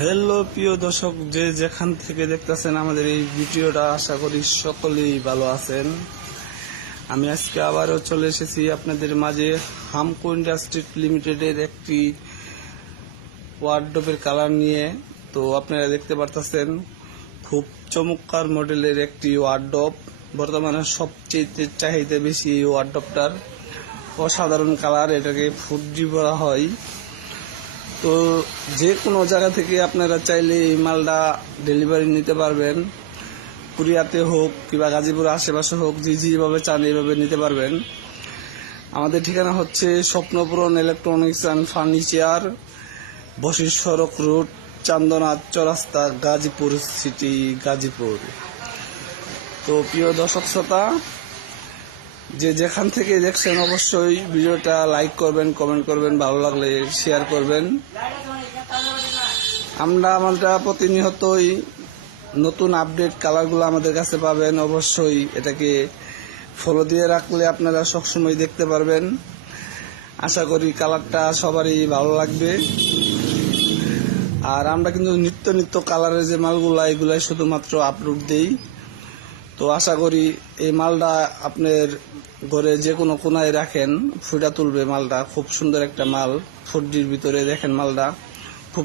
Hello প্রিয় দর্শক, যে যেখান থেকে দেখতেছেন আমাদের এই ভিডিওটা, আশা করি সকলেই ভালো আছেন। আমি আজকে আবারও চলে এসেছি আপনাদের মাঝে হামকো ইন্ডাস্ট্রিজ লিমিটেডের একটি ওয়ার্ডরোবের কালার নিয়ে। তো আপনারা দেখতে পারতেছেন, খুব চমৎকার মডেলের একটি ওয়ার্ডরোব বর্তমানে সবচেয়ে চাহিদা বেশি এই ওয়ার্ডরোবটার অসাধারণ কালার এটাকে ফুডজি বলা হয়। তো যে কোনো জায়গা থেকে আপনারা চাইলে এই মালটা ডেলিভারি নিতে পারবেন। কুরিয়াতে হোক কিংবা গাজীপুর আশেপাশে হোক, যে যেভাবে চান এইভাবে নিতে পারবেন। আমাদের ঠিকানা হচ্ছে Swapnapuran electronics and furniture Basir সড়ক রোড চান্দনা চৌরাস্তা, গাজীপুর সিটি গাজীপুর। তো প্রিয় দর্শক শ্রোতা যে যেখান থেকে দেখছেন অবশ্যই ভিডিওটা লাইক করবেন কমেন্ট করবেন, ভালো লাগলে শেয়ার করবেন। আমরা আমাদের প্রতিনিয়তই নতুন আপডেট কালারগুলো আমাদের কাছে পাবেন, অবশ্যই এটাকে ফলো দিয়ে রাখলে আপনারা সবসময় দেখতে পারবেন। আশা করি কালারটা সবারই ভালো লাগবে। আর আমরা কিন্তু নিত্য নিত্য কালারের যে মালগুলো, এগুলাই শুধুমাত্র আপলোড দেই। তো আশা করি এই মালটা আপনার ঘরে যে কোনো কোনায় রাখেন, ফুটা তুলবে মালটা। খুব সুন্দর একটা মাল ফুটির ভিতরে দেখেন মালটা। খুব